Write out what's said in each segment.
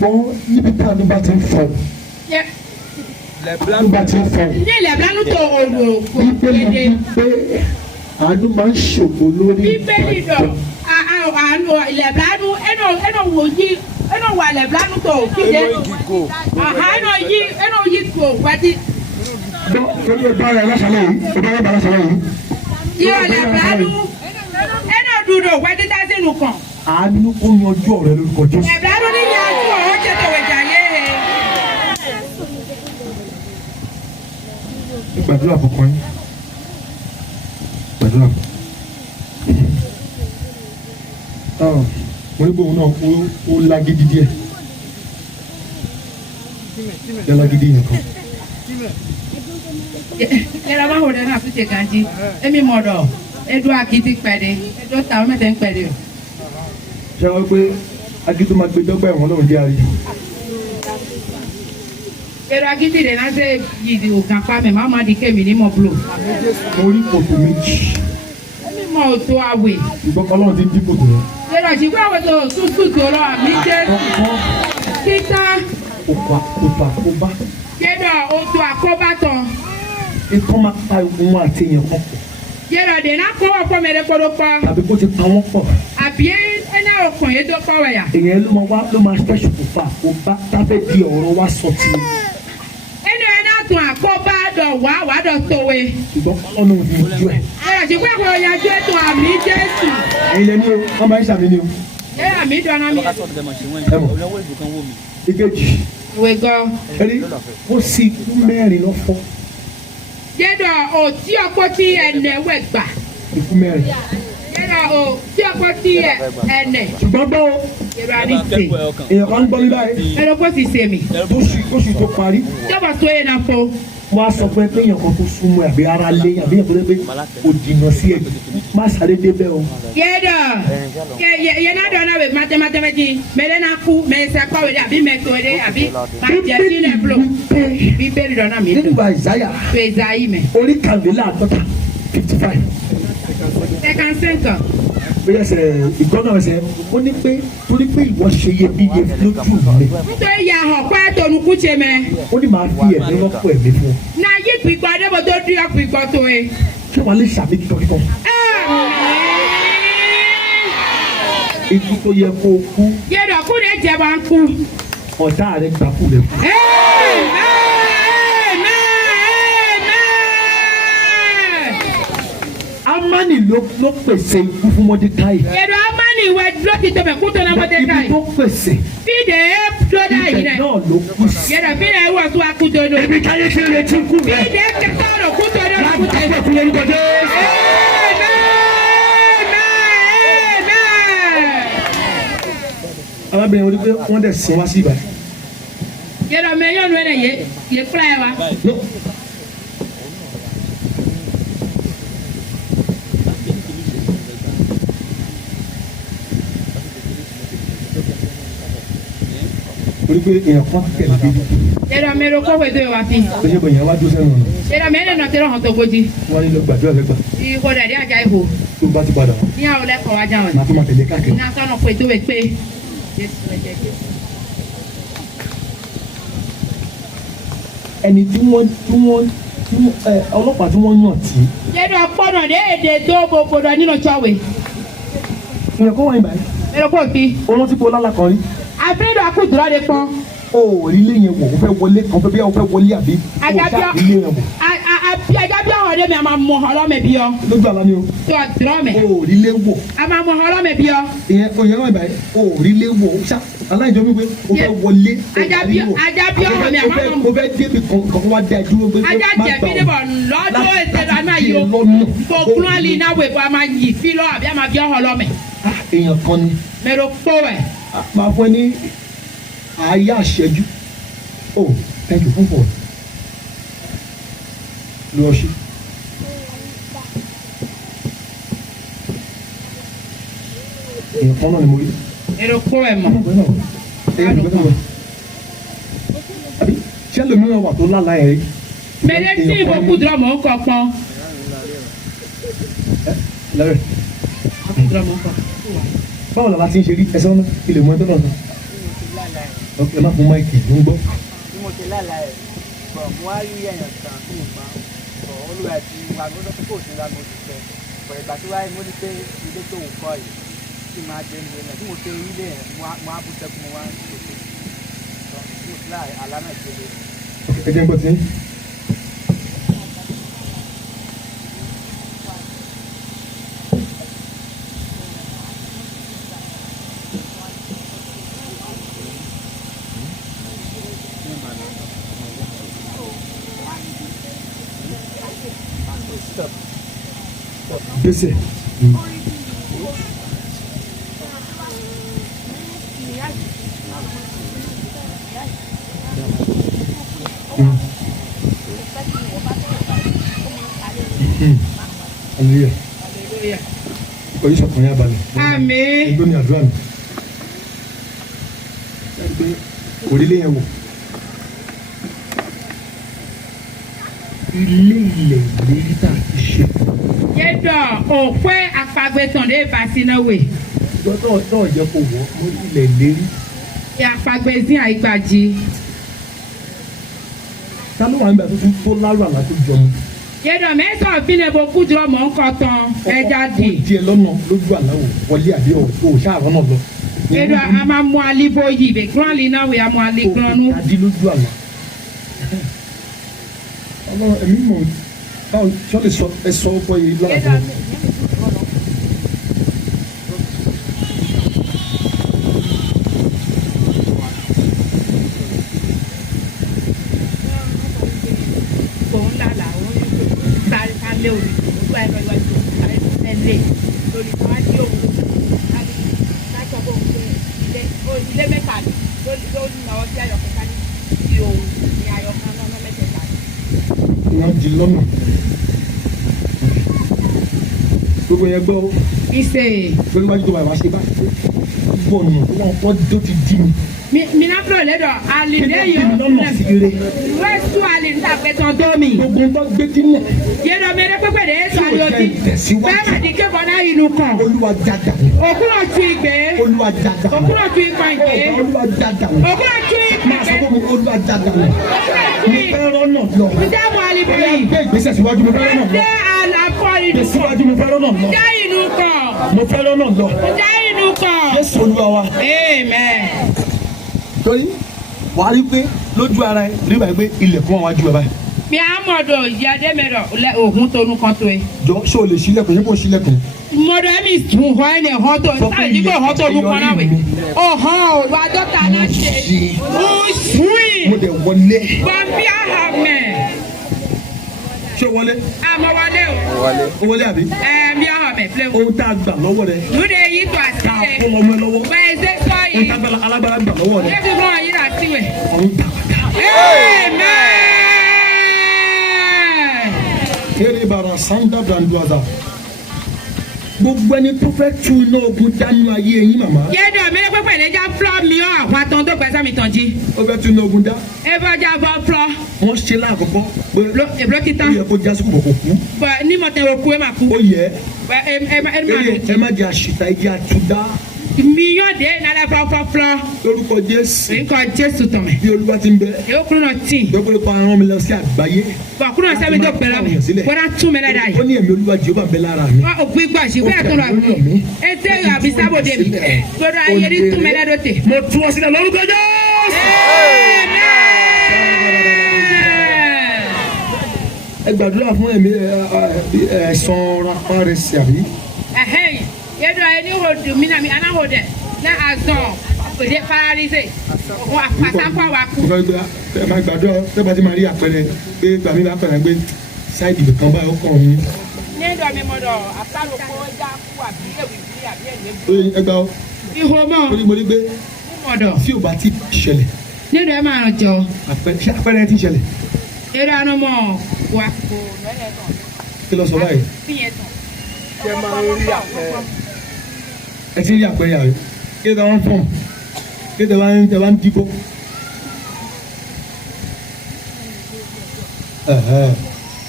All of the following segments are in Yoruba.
Bon, níbi tá a ló bá ti ń fọ. Ló bá ti ń fọ. Ní ilẹ̀ blanú tó òòlù kò kéde. Bíbélì àánú máa ń ṣògo lórí. Bíbélì dọ̀ àánú ilẹ̀ blanú ẹnu wò yí ẹnu wà ilẹ̀ blanú tó kéde. Ẹnu yí kò wájú. Bọ́ ó bá rẹ̀ lásàlẹ̀ yìí, ó bá rẹ̀ bá lásàlẹ̀ yìí. Yóò ilẹ̀ blanú ẹnu dúró wájú tá a sínú kàn. Àánú kò yanjú ọ̀rẹ́ lórúkọ Jésù. Ilẹ̀ blanú ní yanjú ọ̀hún ṣètò ìjà yé. Gbàdúrà fọkàn yín. Gbàdúrà. Mo ní bóun náà ó lágídí díẹ̀. Ẹ lágídí yẹn kan. Yẹ́rọ bá wò lẹ́nu àfíìsì kanjí. Èmi mọ̀ dọ̀ edu akitì pẹ̀lẹ́ edu tàwọn mẹ́tẹ̀ ń pẹ̀lẹ́ o. Ṣé wọ́n pé agídí máa gbé dọ́gba ẹ̀wọ̀n lọ́run díẹ̀ rí? Edu akitì rẹ̀ náà ṣe yìí ògàn pa mi máa ma di kémi ní mọ̀ blo. Mo rí kòtò méjì. Èmi mọ̀ òtò àwẹ̀. Ìgbọ́n Ọlọ́run ti ń dín kòtò yẹn. Yẹ́rọ ṣùgbọ́n àwọn tó tútù tó lọ àmì jẹ́ títà. Kòtò àkóbá. Yẹ́rọ òtò àkóbá tán. Ikọ́ máa pa òun àti èèyàn kan pọ̀. Yẹ́rọ dè náà kọ́ ọ̀pọ̀ mẹ́rẹ́ kọ́dọ̀ pa. Tàbí kó ti pa wọ́n pọ̀. Àbí ẹ̀ná ọkàn yẹn tó kọ́ wẹ̀ yà. Èèyàn ló máa special kò fà kó bá tábẹ́ di ọ̀rọ̀ wá sọ ti. Ẹnu ẹ̀ náà tún àkóbá dọ̀ wá dọ̀ tòwe. Ìgbọ́n Ọlọ́run fi ojú ẹ̀. Yẹ́rọ ṣùgbọ́n àwọn ọ̀yàjú ètò àmì Jésù. Ẹ̀yin lẹ́ni o, wọ́n máa ń ṣàmì ni o. Yẹ́rọ àmì dọ̀nà mi. Ìkejì. Ìwé gan. Ẹni ó sì ikú mẹ́rin lọ fọ́. Yẹ́rọ òtí ọkọ tí ẹnẹ wẹ̀ gbà. Ikú mẹ́rin. Yẹ́rọ òtí ọkọ tí ẹnẹ. Ṣùgbọ́n gbọ́ o. Yẹ́rọ àní sè. Èèyàn kan ń gbọ́ mi báyìí. Ẹ̀rọ kò sì sè mí. Oṣù tó parí. Jọ́bọ̀ tó yẹn náà fo. Wọ́n á sọ pé èèyàn kan tó súnmọ́ àbí ara lé àbí èèyàn tó lé pé kò dìnnà sí ẹ̀. Má sáré débẹ̀ o. Yẹ́rọ yẹn náà dọ̀nà wẹ̀ mátẹ́mátẹ́mẹ́jì mẹ́rẹ́ náà kú mẹ́sẹ̀ kọ́wé dé àbí mẹ́tọ́rẹ́ àbí máa jẹ́ sílẹ̀ blo. Bíbélì dọ̀nà mi dùn. Nínú Àìsáyà. Fèzà yìí mẹ́. Orí kàndínláàdọ́ta 55. Second center. Bóyá ẹsẹ̀ ìgbọ́nà ẹsẹ̀ ó ní pé torí pé ìwọ ṣe iyebíye lójú mi. Nítorí ìyá ọ̀ pẹ́ tónukú ṣe mẹ́. Ó ní màá fi ẹ̀mí rọ́pò ẹ̀mí fún ọ. Na yí pìpọ̀ adébò tó dúró pìpọ̀ tó e. Ṣé wàá lè ṣàmì kíkọ́? Ikú tó yẹ kó o kú. Yẹ́dọ̀ kú ni ẹ̀jẹ̀ bá ń kú. Ọ̀tá rẹ̀ gbà kú rẹ̀ kú. Amani ló pèsè ikú fún Mọ́dékáì. Yẹ́dọ̀ Amani ìwẹ̀ ló ti tẹ̀mẹ̀ kú tó náà Mọ́dékáì. Ibi tó pèsè. Fídè dọ́dá yìí Ibẹ̀ rẹ̀. náà ló kú sí. Yẹ́dọ̀ fídè ìwọ̀ tó wá kú tó náà. Ibi káyé ti retí kú rẹ̀. Fídè kẹta rẹ̀ kú tó náà kú tó náà. Láti fún orúkọ Jésù. Arábìnrin wo ni pé wọ́n dẹ̀ sin wá sí ibà. Yẹ́dọ̀ mẹ́yọ́nù ẹ̀ yẹ fúlá ẹ̀ wa. Torí pé èèyàn kan tẹ̀lé bíbí. Yẹ́dọ̀ mẹ́rọ kọ́wé tó yẹ wá fi. Bẹ́ẹ̀ bẹ́ẹ̀ yẹn wá dúró sẹ́nu ọ̀nà. Yẹ́dọ̀ mẹ́rin náà tẹ́lọ̀ hàn tó gojí. Wọ́n ní lọ gbàdúrà lẹ́gbà. Ìwọ dàdí àjà ihò. Tó bá ti padà wá. Ní àwọn ọlẹ́kọ̀ọ́ wájà wọn. Màá tó máa tẹ̀lé káàkiri. Ní asọ́nà pé tó wẹ̀ pé. Ẹni tí wọ́n ọlọ́pàá tí wọ́n yàn tí. Yẹ́dọ̀ pọ́nà dé èdè tó gbogbo nínú ṣọ́wé. Ìyẹn kọ́ wọ́n ibà yìí. Ẹ̀rọ kò sí. Olóńtí kò lálà kan rí. Àbídọ̀ akúdùrọ̀ de pọ́n. O ò rí ilé yẹn wò, o fẹ́ wọlé kan fẹ́ bí o fẹ́ wọlé àbí. O ṣá ilé yẹn wò. Àjábí ọ̀hún ọ̀dẹ́ mi a máa mọ ọlọ́mẹ bí ọ. Lójú àlá ni o. Tó dùrọ̀ mẹ́. O ò rí ilé wò. A máa mọ ọlọ́mẹ bí ọ. Ìyẹn kọ́ ibà yìí. O ò rí ilé wò. O ṣá aláìjọ wípé o fẹ́ wọlé. Àjábí ọ̀hún mi a máa mọ. O fẹ́ débi kan wá dá dúró pé má gbà Ajájẹ bí débọ̀ lọ́dọ̀ ìṣẹ̀dá náà yìí o. Fòkúrọ̀ àlì náà wẹ̀ bọ́ a máa yí fílọ̀ àbí a máa bí ọ̀hún ọlọ́mẹ. Èèyàn kan ni. Mẹ́rọ pọ́wẹ̀. Máa fún ẹ ní ààyè àṣẹjú. Oh, thank you, Púpọ̀. Lọ ṣe. Èèyàn kan náà ni mo rí. Mẹ́rọ pọ́wẹ̀ mọ̀. Àbí ṣé lómìnira wà tó lálàá ẹ̀ rí? Mẹ́rẹ́ tí ìbò kúdùrọ̀ mọ̀ ń kọ̀ pọ́n. Lẹ́rẹ̀. Báwo la ti ń ṣe rí ẹsẹ̀ ọ̀nà ilé mọ́ ẹgbẹ́ náà? ẹ má fún máìkì ló ń gbọ́. bí mo ṣe lálàá ẹ̀ bọ̀ mo wá rí ẹ̀yàn kan tí mo máa bọ̀ olúwa ti wà lọ́dọ̀ tó kò sí ra mo ti fẹ́ bọ̀ ìgbà tí wáyé mo ní pé ilé tó ń kọ́ yìí tí máa jẹ́ nílé náà tí mo ṣe ilé yẹn mo á bú sẹ́kù mo wá ń ṣòkè tí mo sì láì alámẹ̀ ìṣẹ̀lẹ̀. ẹ jẹ́ ń gbọ́ tí. Gbèsè. Hallelujah. Oyi sọ̀kan yà balẹ̀. Àmín. Ẹgbẹ́ mi àdúrà mi. Ẹgbẹ́ òrìlẹ̀ yẹn wò. Ilé ilẹ̀ ìlérí tá a ti ṣe. Yẹ́dọ̀ òpé àfagbẹ́tàn lè bá sínú wè. Náà jẹ́ kó wọ́ mo ilẹ̀ ìlérí. Àfagbẹ́sìn àìgbàjì. Ta ló wà nígbà tó tún tó lárò àlá tó jọ mu? Yẹ́dọ̀ mẹ́sàn-án fi lè bo kújọ́ mọ̀ ń kọ́ tán ẹja dì. Ó di ẹ lọ́nà lójú àlá wò wọlé àbí ò ṣáàrọ̀ náà lọ. Yẹ́dọ̀ a máa mú alíbó yìí bẹ̀ kúrọ̀ lì náà wẹ̀ a mú alí gbọ́nú. Ó di lójú àlá. Ọlọ́run ẹ̀mí mọ̀ báwo sọ lè sọ ẹ sọ ọkọ yìí lọ́la fún mi. Òun lálà òun sáré sálé òní ojú ẹ̀rọ iwájú sáré ẹ̀lẹ́ lórí iwájú òun láṣọ bó ń gbé ilé mẹ́ta ni ló ń náwó sí ayọ̀kẹ́ ká ní ti òun ní ayọ̀kẹ́ náà mẹ́tẹ̀ẹ̀ta ni. Wọ́n di lọ́nà. Gbogbo yẹn gbọ́. Ìṣe. Lórí iwájú tó bá wá ṣe báyìí. Gbọ̀nù wọ́n tó ti dì mí. Mina pro le do ali de yo wesu ali nta petan do mi gbogbo ń bá gbé dínà. ye do mere pepe de so ali oti be ma di ke bona ilu kan Olúwa jaga. okuro tu igbe Olúwa jaga. okuro tu ipanke Olúwa jaga. okuro tu máa sọ igbe fún mi Olúwa jaga. okuro tu Mo fẹ́ rọ́nà lọ. nda mo ali Bóyá bi gbé ìgbésẹ̀ síwájú mo fẹ́ rọ́nà lọ. de ala ko ilu Síwájú mo fẹ́ rọ́nà lọ. nda inu kan Mo fẹ́ rọ́nà lọ. nda inu kan Jésù Olúwa wa. amen. Torí wàá rí pé lójú ara ẹ rí báyìí pé ilẹ̀kùn àwọn ajú ẹ báyìí. Mi amodo yade mero le ohun tonu kan to e. Jọ ṣé o lè ṣílẹ̀kùn ṣé kò ṣílẹ̀kùn. Modo mi tun ho ene ho to sa di ko ho to nu kan na we. Oho wa doctor na se. O sweet. Mo dẹ̀ wọlé. Bambi ahame. Ṣé o wọlé? Amo wale o. O wọlé àbí? Mi ahame play. Ohun tá a gbà lọ́wọ́ rẹ. Nu de yi to Tá a asile. fún ọmọ ẹ lọ́wọ́. Ba ese so Ohun yi. tá a alágbára gbà lọ́wọ́ rẹ. Le fi fún yi ra siwe. Ọ̀hún tà padà. Amen. Kéré bara sanda branduaza. Gbogbo ẹni tó fẹ́ tú iná ogun dánú ayé yín màmá. Yedo mi le pepe le ja floor mi o wa ton to gbesa mi tan ji. Ó fẹ́ tú iná ogun dá. E bo ja bo floor. Wọ́n ṣe láàkọ́kọ́ pé Lo e blo ó kitan. yẹ kó jásùkú bọ̀ kò kú. Ba ni mo te oku e ma ku. Ó yẹ E ẹ má jẹ àṣìta ẹ jẹ àtúndá mi yóò dé nálẹ̀ fọlọ́fọlọ́ lórúkọ Jésù. nǹkan Jésù tán mẹ́. Bí Olúwa ti ń bẹ. èyí kúrò náà tì. Gbẹ́gbẹ́ pa aràn mi lọ sí àgbáyé. bọ̀ kúrò náà sẹ́mi tó gbẹ̀rẹ̀ mi wọ́n á tún mi lẹ́dà Ó yìí. ní ẹ̀mí Olúwa Jèhófà bẹ lára mi. wọ́n ò gbé gbọ́ sí bóyá tó lọ àgbẹ̀. ẹ tẹ́ àbí sábòde mi. gbọdọ̀ ayé ní tún mi lẹ́dọ̀ tè. Mo tú ọ sílẹ̀ lórúkọ Jésù. Ẹ gbàdúrà fún ẹ̀mí ẹ̀sán rapá rẹ̀ sí àbí. Yedo ayé ho du mi na mi ana ho de na azon òde paralyse òun àpàtàkọ wa kú. Ẹ máa gbàdúrà tẹ́ bá ti máa rí àpẹẹrẹ pé gbàmí bá pẹ̀lẹ́ pé sáìdì kan báyìí ó kàn mí. ní ìdọ̀ mi mọ̀ dọ̀ àpárò kó já kú àbí èwì bí àbí ẹ̀yẹ. Ẹ gbà ó. Ihò mọ̀. Ó ní mo ní gbé Mọ̀dọ̀. tí ò bá ti ṣẹlẹ̀. Ní ìdọ̀ ẹ máa ràn jọ. Ṣé àpẹẹrẹ ti ṣẹlẹ̀? Eré anú mọ̀ wà kò lọ́yẹ̀ tán. Kí lọ sọ báyìí? Fíyẹn tán. Ṣé máa ń rí àpẹẹrẹ? Ẹ ti rí àpẹẹrẹ àrẹ. Kí ló ń fọ̀n? Kí ló ń dìbò?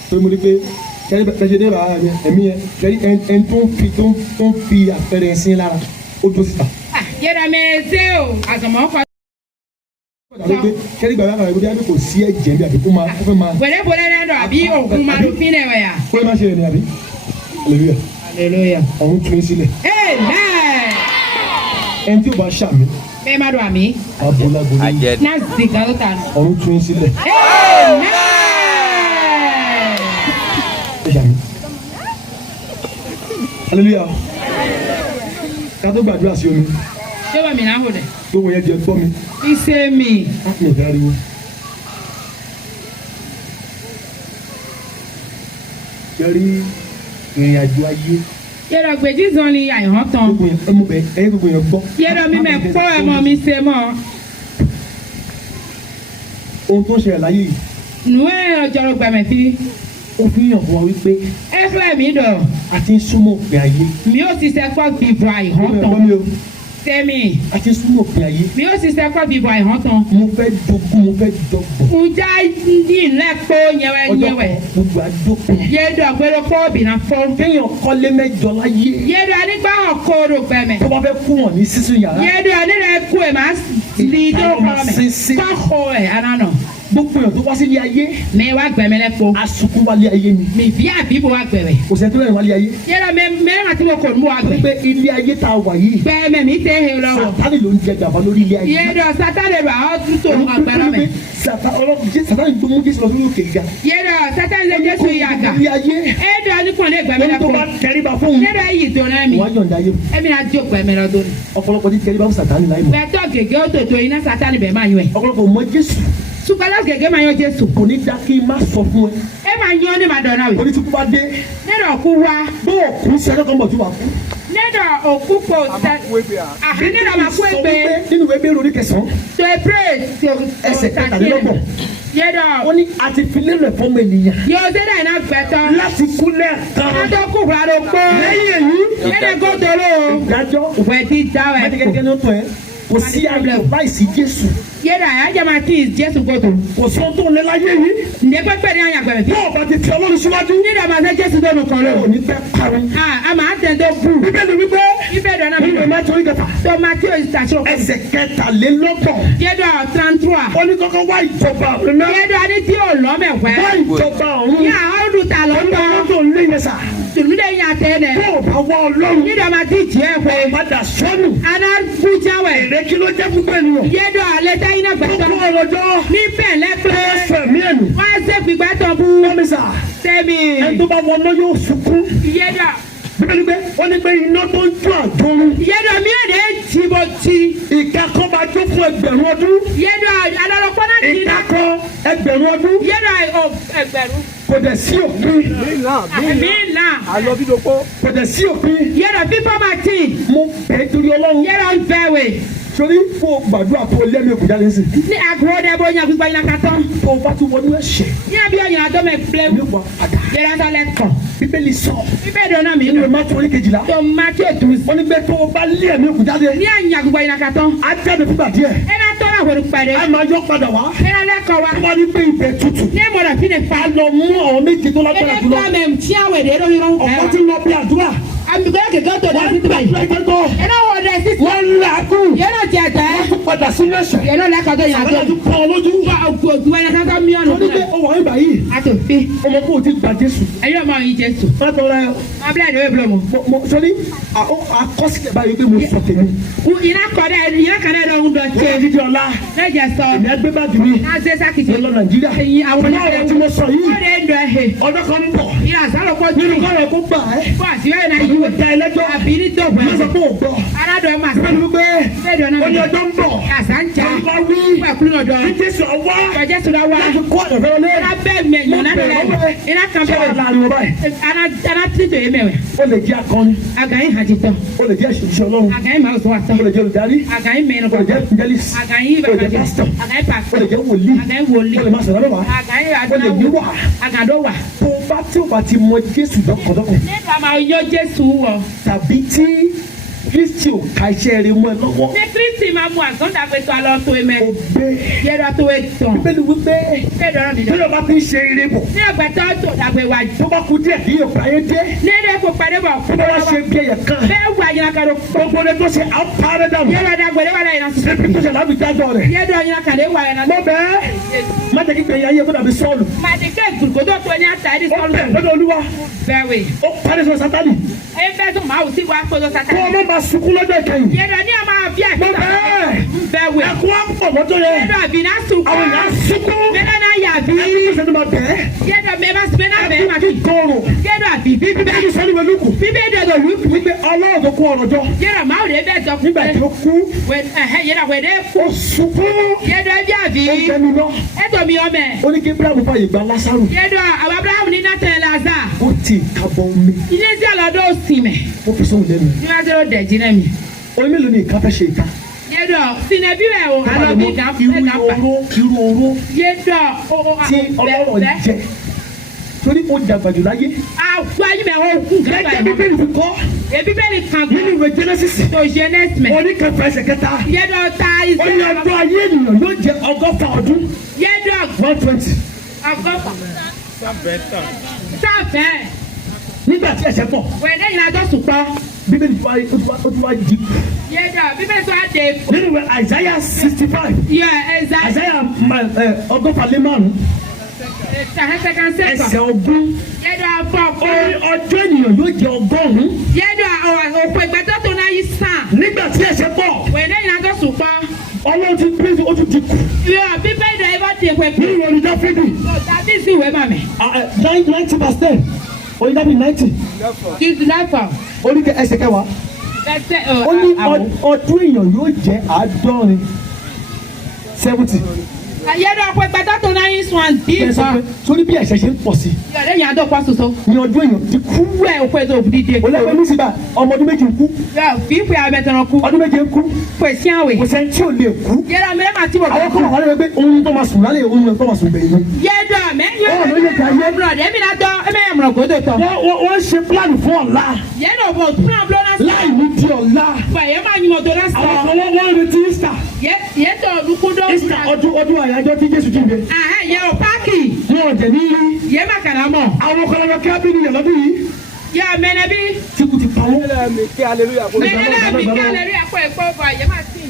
Pé mo ní pé kẹ́sì dé bàá mi ẹ̀mí yẹn kẹ́sì ẹni tó ń fi àpẹẹrẹ sí lára ó dó síta. Yẹ́dà mi ṣe o, àgàmọ́ kọ. kẹ́lí gbàgbé àwọn ẹgbẹ́ bí kò sí ẹ̀jẹ̀ bí àbí kó máa kó fẹ́ máa. wẹ̀rẹ̀ bọ̀lẹ̀ náà dọ̀ àbí òkun máa lò fín ẹ̀wẹ̀ yà. kó lè má ṣe rẹ̀ ní àbí. hallelujah. hallelujah. ọ̀run tún sílẹ̀. amen. ẹni tí ò bá ṣàmì. bẹ́ẹ̀ má dọ̀ àmì. abolago ní. náà sì kà ló ta. ọ̀run tún sílẹ̀. amen. ẹ ṣàmì. hallelujah. ká tó gbàdúrà sí omi. ṣé wàá mi náà hò dẹ̀. gbogbo yẹn jẹ gbọ́ mi. iṣẹ́ mi. á pè é dáríwó. yẹrí ìrìn àjò ayé. yẹ́rọ gbèjì zan ni àìhàn tán. gbogbo yẹn ẹmu bẹ ẹyẹ gbogbo yẹn gbọ́. yẹ́rọ mi mẹ́ kọ́ ẹ̀mọ́ mi ṣe mọ́. ohun tó ń ṣẹlẹ̀ láyé yìí. nù ẹ̀ ọjọ́ gbàmẹ̀ fi. ó fi hàn fún wa wípé. ẹ fẹ́ mi dọ̀. a ti ń súnmọ́ òpin ayé. mi ò ti sẹ́kọ̀ bìbọ̀ àìhàn tán. sẹ́mi. a ti ń súnmọ́ òpin ayé. mi ò ti sẹ́kọ̀ bìbọ̀ àìhàn tán. mo fẹ́ dogun mo fẹ́ dọ́gbọ̀n. ǹjẹ́ ní ìlẹ́kọ̀ yẹwẹ́ yẹwẹ́. gbogbo àdókun. yẹ́dọ̀ gbẹ́rọ kọ́ọ̀bì náà fọ́. kéèyàn kọ́lé mẹ́jọ láyé. yẹ́dọ̀ nígbà ọkọ̀ odò gbẹ̀mẹ̀. tó bá fẹ́ kú wọn ní sísun yàrá. yẹ́dọ̀ nílẹ̀ kú ẹ̀ máa lì dó kọ́ mẹ́. kọ́kọ́ ẹ̀ anáná. gbogbo èèyàn tó wá sílé ayé. mẹ wá gbẹmẹ lẹkọ. asukun wálé ayé ni. mi bí àbíbo wá gbẹmẹ. kò sẹ́ni tó lẹ́yìn wálé ayé. yẹ́rọ mẹ́rin àti mo kò mú wa gbẹ. pé ilé ayé tá a wà yìí. gbẹmẹ mi tẹ́ he lọ. Sátánì ló ń jẹ gàba lórí ilé ayé. yẹ́dọ̀ Sátánì rẹ̀ àwọn tútò ọgbẹ́rọ mẹ. Sátánì tó mú Jésù lọ sórí òkè gíga. yẹ́dọ̀ Sátánì lè Jésù yàgà. ilé ayé. ẹ̀dọ̀ nípọ̀n lè gbẹmẹ lẹkọ. tó bá tẹríba fún un. yẹ́dọ̀ yìí tó náà mi. wọ́n á yọ̀ǹda ayé. ẹ̀mí náà jó gbẹmẹ lọ tó ni. ọ̀pọ̀lọpọ̀ ti tẹríba fún Sátánì láì mọ̀. bẹ́ẹ̀ tó gègé ó tòtò iná Sátánì bẹ́ẹ̀ máa yọ ẹ̀. ọ̀pọ̀lọpọ̀ mọ Jésù. supalas gègé máa yọ Jésù. kò ní dá kí n má sọ fún ẹ. ẹ máa yọ ní màá dọ̀nà wẹ̀. onítìkú bá dé. nẹ́dọ̀ kú wá. bó o kú sí ẹjọ́ kan bọ̀ tí wàá kú. nẹ́dọ̀ òkú kò sẹ́. àbí nínú àmà kú ègbé. nínú ìwé bẹ́ẹ̀ lórí kẹsàn-án. to a praise to ẹsẹ̀ kẹtàlélọ́gbọ̀n. yẹ́dọ̀. wọ́n ní a ti fi lélẹ̀ fọ́mọ ènìyàn. yóò ṣe dà iná gbẹ̀tọ́. láti kú lẹ́ẹ̀kan. lọ́dọ̀ kú wà ló pé. lẹ́yìn èyí. yẹ́dẹ̀ kó tóró. ìdájọ́. wẹ̀ ti já wẹ̀ kó. kẹ́kẹ́ ní o tọ́ ẹ. kò sí ayọ̀ láìsí Jésù. yẹ́dọ̀ àyájọ́ máa kí Jésù kó tó. kò sí ohun tó ń lé láyé yìí. ǹdẹ́ pẹ́pẹ́ ní àyàgbẹ̀rẹ̀ fi. bọ́ọ̀ bá ti fi Ọlọ́run síwájú. nígbà máa fẹ́ Jésù tó nù kan lọ. ò ní fẹ́ parun. a máa tẹ̀ tó bù. bíbélì wípé. ibẹ̀ dọ̀nà mi. nínú mẹ́tò orí kẹfà. tomati o ìtàṣọ. ẹsẹ̀ kẹtàlélọ́gbọ̀n. yẹ́dọ̀ 33. ó ní kọ́kọ́ wá ìjọba ọ̀run náà. yẹ́dọ̀ adé tí ò lọ́mẹ̀wẹ́. wá ìjọba ọ̀run. yà á dùn tà lọ́tọ̀. ọlọ́run tó ń lé yẹn sà. tùlùdé yà tẹ́ dẹ̀. bó o bá wá Ọlọ́run. nígbà máa ti jẹ́ ẹ̀fọ́. padà sọ́nù. ana bùjáwẹ̀. èrè kí ló jẹ́ púpọ̀ ènìyàn. yẹ́dọ̀ alẹ́ tẹ́ iná gbẹ̀tọ́. gbogbo ọlọ́jọ́. ní bẹ̀lẹ́ pé. fẹ̀mí ẹ̀nu. wọ́n á ṣe gbígbàtọ̀ bú. mọ́mísà. sẹ́mi. ẹni tó bá wọná yóò sunkún. yẹ́dọ̀. bíbélì pé ó ní pé iná tó ń jó àdóhùn. yẹ́dọ̀ mi ò dé tìbọ̀tì. ìkakọ́ máa jó fún ẹgbẹ̀rún ọdún. yẹ́dọ̀ alọ́lọ́pọ̀ náà ti ná. ìkakọ́ ẹgbẹ̀rún ọdún. yẹ́dọ̀ ẹgbẹ̀rún. kò dẹ̀ sí òpin. àmì ńlá. àlọ́ bí dòpó. kò dẹ̀ sí òpin. yẹ́dọ̀ fífọ́ máa tì. mo bẹ̀ ẹ́ torí Ọlọ́run. yẹ́dọ̀ ń fẹ́ wẹ̀. sori kó gbàdúrà kó lẹ́nu èkó jáde sí. ní àgùrọ̀ dẹ́ bó yan gbígbá iná katọ́. tó o bá tún wọnú ẹ̀ṣẹ̀. ní àbí ọ̀yàn àdọ́mẹ̀ filẹ̀. ní wà padà. yẹ́dọ̀ sálẹ̀ kàn. bíbélì sọ. bíbẹ̀ dọ̀nà mi. nínú ìmọ̀ tó orí kejìlá. tomati ètò. wọ́n ní pé tó o bá lé ẹ̀mí èkó jáde. ní àyàn gbígbá iná katọ́. á jáde fúgbà díẹ̀. ẹ náà tọ́ náà wọlé pẹ̀lẹ́. á máa yọ padà wá. ẹ náà lẹ́kọ̀ọ́ wa. wọ́n ní pé ibẹ̀ tutù. ní ìmọ̀ràn fi lè fa. a lọ mú àwọn méje tó lágbára jùlọ. ọ̀pọ̀ tí ń lọ bí àdúrà. àmìgbẹ́ kẹ̀kẹ́ tó dá sí tibẹ̀. ẹ náà wọ̀ dẹ̀ sí. wọ́n làágùn. yẹ́n náà jẹ tẹ́. wọ́n tún padà sí lẹ́sẹ̀. yẹ́n náà lẹ́kọ̀ọ́ tó yàn àwọn tó. ẹ̀dùn pọ̀ lójú. ògùn ẹ̀yẹ kankan mílíọ̀nù. wọ́n ní pé ọwọ́ ìgbà yìí. a tó fi. ọmọ kò tí gba Jésù. ẹ̀yin ọmọ yìí Jésù. má tọrọ ẹ. wọ́n bílẹ̀ ìdíwé bílẹ̀ mu. mo sọrí àkọsílẹ̀ báyìí pé mo sọ tèmi. iná kọ́dá iná kan náà lọ́hùn dọ̀ ṣe. wọ́n ti di ọ̀la. lẹ́jẹ̀ sọ. èmi ẹgbẹ́ bá dùn mí. náà ṣe sákìtì. lọ Nàìjíríà. ẹ̀yin àwọn ọ̀rọ̀ tí mo sọ yìí. ó lè ń dọ̀ ẹ̀hẹ̀. ọjọ́ kan ń bọ̀. ìlà sálọ kó nínú kọ́rọ̀ kó gbà ẹ́. fún àtiwáyé náà mo da ẹlẹ́jọ́. àbí ní dọ̀gbẹ́. mo sọ pé ò gbọ́. aládùn ọmọ àti. pẹ̀lú pé bẹ́ẹ̀ ó ní ọjọ́ ń bọ̀. àsáǹjà. olùkọ́ wí. pẹ̀kúrú ọ̀dọ́. kí Jésù ọwọ́. Jésù lọ wá. láti kó àdàfẹ́ lé. iná bẹ́ẹ̀ mẹ̀yàn náà lẹ́yìn. iná kan ṣé wàá bẹ́ẹ̀. láàrin wọn báyìí. ana títò yé mẹ́wẹ̀. ó lè jẹ́ akọni. àgàyìn hajj tán. ó lè jẹ́ ìṣòṣì Ọlọ́run. àgàyìn màá sọ wà tán. ó lè jẹ́ olùdarí. àgàyìn mẹ́rin ó lè jẹ́ evangelist. àgàyìn ó lè jẹ́ pastor. àgàyìn ó pàṣẹ. lè jẹ́ wòlíì. àgàyìn wòlíì. ó lè máa sọ̀rọ̀ lọ́wọ́. àgàyìn ó lè ní wà. àgàdó wà. tó bá tí o bá ti mọ Jésù dọ́kọ̀dọ́kọ̀. nígbà máa yọ Jésù wọ. tàbí tí Kristi ò ka iṣẹ́ rẹ̀ mọ́ ẹ lọ́wọ́. Ní Kristi máa mú àgọ́ndà pé tó a lọ tó emẹ́. Ó gbé. Yẹ́dọ̀ tó e tán. Bíbélì wípé Kédọ̀rọ̀ mi bí dọ̀. o bá ti ń ṣe ire bọ̀. Ní ọgbà tó tó dàgbé wa jù. Tó bá kú díẹ̀ kí yóò parí dé. Ní ẹ̀dẹ̀ kò padé bọ̀. Tó bá wá ṣe bí ẹyẹ kan. Bẹ́ẹ̀ wà yín kàdó. Gbogbo rẹ̀ tó ṣe à ń parẹ́ dànù. Yẹ́dọ̀ dàgbé wà láyìn náà sísè. Ṣé tó ṣe láti dájọ́ rẹ̀? Yẹ́dọ̀ yín kàdé wà yín náà. Mo bẹ́ẹ̀ má jẹ́ kí gbẹ̀yìn ayé kó dàbí Sọ́ọ̀lù. Màdìkẹ́ gùrùkọ́dọ̀ tó ní àtàrí Ó sọ́ọ̀lù. bẹ̀ lọ́dọ̀ Olúwa. Bẹ́ẹ̀wé. Ó parí sọ Sátánì. Ẹ fẹ́ tó máa wù sí wa kó lọ Kó sátánì. o má máa sunkún lọ́jọ́ ìkẹyìn. Yẹ́dọ̀ ní ọmọ àbí Mo àkíyà. bẹ́ẹ̀. Bẹ́ẹ̀wé. Ẹ̀kún á pọ̀ lọ́jọ́ yẹn. Yẹ́dọ̀ àbí náà sùn. Àwọn èèyàn á sunkún. Mẹ́lá náà yà bí. Ẹni tó ṣe tó máa bẹ̀ẹ́. Yẹ́dọ̀ mẹ́bà sí mẹ́lá bẹ́ẹ̀ máa Ẹkún fi. kọ̀ọ̀rọ̀. Yẹ́dọ̀ àbí bí bí bẹ́ẹ̀. Ẹni sọ́ni wẹ̀ lókù. Bíbí dọ̀dọ̀ lù. Wípé Ọlọ́run tó kó ọ̀rọ̀ jọ. Yẹ́dọ̀ máa lè bẹ́ẹ̀ jọ. Nígbà tí ó kú, Yẹ́dọ̀ wẹ̀dẹ́ kú. ó sunkún. Yẹ́dọ̀ bí àbí. Ó jẹnu lọ. Ẹ̀tọ́ mi ọmọ ẹ̀. Ó ní kí Ibrahim fàyè gba Lásárù. Yẹ́dọ̀ àwọn Abrahamu ní Nátẹ̀ Lázà. Ó ti kábọ̀ omi. Ilé tí ọlọ́dọ̀ ó sì mẹ̀. Ó fi sóhun lẹ́nu. Ní wọ́n ti rò dẹ̀ jiná mi. Omi mélòó ni ìka fẹ́ ṣe ìka? Yẹ́dọ̀ sinẹ̀bí rẹ̀ o. Alọ́ bí gà irú ẹ̀gà pa. oró Yẹ́dọ̀ tí ọlọ́rọ̀ jẹ. Torí ó dàgbà jù láyé. Àgbà yìí mẹ́ o kún kí Gẹ́gẹ́ bí bẹ́ẹ̀ ni fi kọ́. Ebi bẹ́ẹ̀ ni kan Nínú ìwé Genesis. tó Genesis mẹ́. Oníkẹfà ẹsẹ̀ kẹta. Yẹ́dọ̀ ta Ó ní ìṣẹ́ ọdún ayé ènìyàn yóò jẹ 100 ọdún. Yẹ́dọ̀ 120. ọgọ́fà. Sáfẹ́. Nígbà tí ẹ̀ṣẹ̀ pọ̀, Wẹ̀dẹ́ yìí lájọ́ sùpọ̀. Bíbélì ó tún wá jí. Yẹ́dọ̀ bíbẹ̀ tó á dé. Nínú ìwé Isaiah 65. Yẹ ẹ̀zá. Isaiah 105 Second ẹsẹ̀ ogún. Yẹ́dọ̀ afọ Ó kó. ní ọjọ́ ènìyàn yóò jẹ 100. Yẹ́dọ̀ òpè gbẹ́tọ́ tó náà yí sàn. Nígbà tí ẹ̀ṣẹ̀ pọ̀, Wẹ̀dẹ́ yìí lájọ́ sùpọ̀. Ọlọ́run ti pín ó tún ti kù. Yọ bíbẹ̀ ìdọ̀ ẹ̀ bá ti pẹ̀ pé. Nínú ìwé orin Dáfídì. Tàbí sí ìwé màmẹ́. 90 orin Dáfídì 90. Kìsì láfọ̀. Orí ẹsẹ̀ kẹwàá. Bẹ́sẹ̀ Ó ní ọdún èèyàn yóò jẹ 70. Yẹ́dọ̀ òpè gbẹ́tọ́ tó náà yí sàn bí Bẹ́ẹ̀ sọ ìtàn. pé torí bí ẹ̀ṣẹ̀ ṣe ń pọ̀ sí Yọ̀dẹ́ yìí àdó pa soso. ní ọdún èèyàn ti kú. Wúwẹ̀ òpè tó dídé. Olẹ́gbẹ́ ní síbà ọmọ ọdún méjì ń kú. Yọ fífi àmẹ́tẹ̀ràn kú. Ọdún méje ń kú. Pèsè àwẹ̀. Kò sẹ́ni tí ò lè kú. Yẹ́dọ̀ mẹ́rin máa ti wọ̀ Àwọn kan wà lẹ́yìn pé ohun tó máa sùn lálẹ́ ohun tó máa sùn gbẹ̀yìn ni. Yẹ́dọ̀ mẹ́rin Ó wà lórí ètò ayé. Ẹ̀mí náà tọ́ ẹ̀mí ẹ̀mọ̀ràn kò tó tọ̀. Wọ́n ń ṣe pílánì fún ọ̀la Yẹ́dọ̀ bọ̀ fúnra blọ́nà sí. láì ní di ọ̀la. Fàyẹ́ máa yín mọ̀tò lásán. Àwọn kan wọ́n ń retí Easter. Yẹ́dọ̀ olùkúndó. Easter ọdún àyájọ́ tí Jésù jíǹde. Yẹ o páàkì. Wọ́n ò jẹ̀ ní rí. Yẹ́ má kàrà mọ̀. Àwọn kan lọ́wọ́ kí á bí nìyẹn lọ́dún yìí. Yẹ mẹ́nẹ́bí. Tí kò ti pa wọ́n. mi kí hallelujah kó lè Mẹ́nẹ́bí mi kí alẹ́ rí àpò ẹ̀kọ́ ọ̀bọ̀ yẹ́ má sí.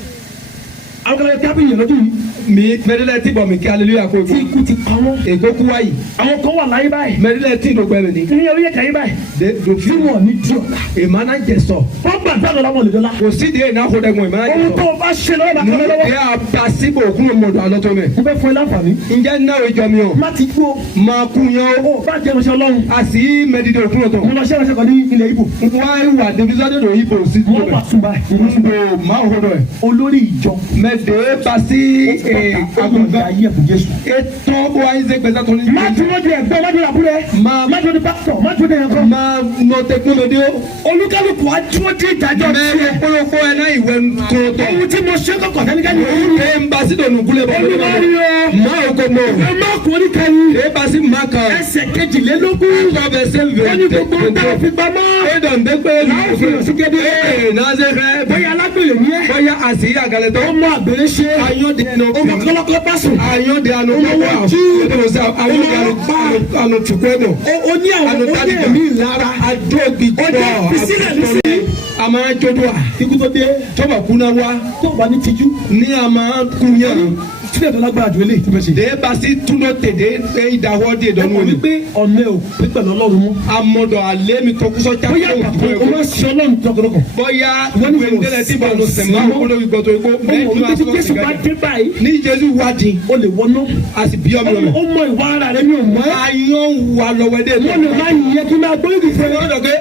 Àwọn kan lọ́wọ́ kí á bí nìyẹn lọ́dún yìí. mi mẹdílẹ tí bọ mi kí aleluya kó Tí kò ti pa wọ́n. ègbó kú wáyì Àwọn kan wà láyé báyìí. mẹdílẹ tí ìdògbẹ mi ni Ní orí ẹ̀ka yín báyìí. de Tí dòfin wọ́n ní di ọ̀la. ìmánà jẹsọ Wọ́n gbà tí àdó láwọn olùdọ́lá. kò sí di èyí kó dẹgun ìmánà Ohun tó jẹsọ o bá ṣe lọ́wọ́ bá ní kọ́ lọ́wọ́. ẹ àbá síbò òkú mi mọdọ àlọtọ mẹ Mo fẹ́ fún ẹ láǹfààní. ǹjẹ́ náà ìjọ mi o Má ti kú o. máa kú yan o O bá jẹ́ ìránṣẹ́ Ọlọ́run. a sì mẹdídẹ òkú ọtọ Mo lọ ṣe ìránṣẹ́ kan ní ilẹ̀ Ìgbò. wá ìwà divisade do ibo sí tó Wọ́n wà bẹ tún báyìí. ndo máa wọ dọ ẹ Olórí ìjọ. mẹdẹ basi Agbègbè ayé ẹ̀kú Jésù. ètò bó ayé ṣe gbèsè tó ní. Má dúró de ẹgbẹ́, má dúró àbúrẹ́. Má dúró de pásítọ̀, má dúró de ẹ̀kọ́. máa nọ tẹkínọmọdé o. Olúkálùkù á dúró de ìdájọ́ mẹ tiẹ̀. kpọlọpọ ẹ náà ìwé tóótọ. Ohun tí mo ṣe kọ̀kọ̀ tẹ́nikẹ́ni ò rí. e ń basi dọ̀nù kúlẹ̀ bọ̀ lórí Olúwa rí o. máa o kò mọ̀. Ẹ má kú oníkẹyìn. e basi máa kàn. Ẹsẹ̀ kejìlélógún. ẹ̀kọ́ bẹ ṣe Ó ní gbogbo ń tẹ́ òfin pamọ́. e dàn dé pé Láì fi hàn sí kéde. ee náà ṣe fẹ́. Bóyá alágbèrè ní ẹ. bóyá àṣì àgàlẹ̀ tó. Ó mọ àgbèrè ṣe. ayọ̀dẹ ẹnu. Ọmọ kọ́lọ́kọ́ bá sùn. ayọ̀dẹ ẹnu. anu tukọ ẹnu. Ó ní àwọn ẹ̀mí lára. adóògbé Ó jẹ́ fisílẹ̀ nísìnyí. a máa jódó a. Ikú tó dé. tọ́ba kúnná wa. Tó bá ní tijú. ní a máa kúnyàn. Sílẹ̀ tó lágbára jù eléyìí tó fẹ́ ṣe. de basi túnú tèdè ìdáwọ́ de Ẹ dọ́nu mọ̀ ni. wípé ọ̀nà ò pé pẹ̀lú Ọlọ́run mú. amọ̀dọ̀ alẹ́ mi tọkúsọ jáde. Bóyá àgbàdo o máa ṣe Ọlọ́run tọkàntọkàn. bọ́yá Wọ́n ní gbẹ̀ndẹ̀lẹ̀ tí bọ̀ ló sẹ̀mọ́ àkókò ìgbọ̀tọ̀ ìgbó. Ó mọ̀ wípé tí Jésù bá dé báyìí. ní Jésù wádìí O lè wọnú. a sì bí ọmọ rẹ̀. Ó mọ ìwà ara rẹ̀ ní òmọ́. ayọ̀ wà lọ́wọ́ dé. Wọ́n lè máa yẹ kí n máa gbóyè kì í fẹ́. wọ́n dọ̀ pé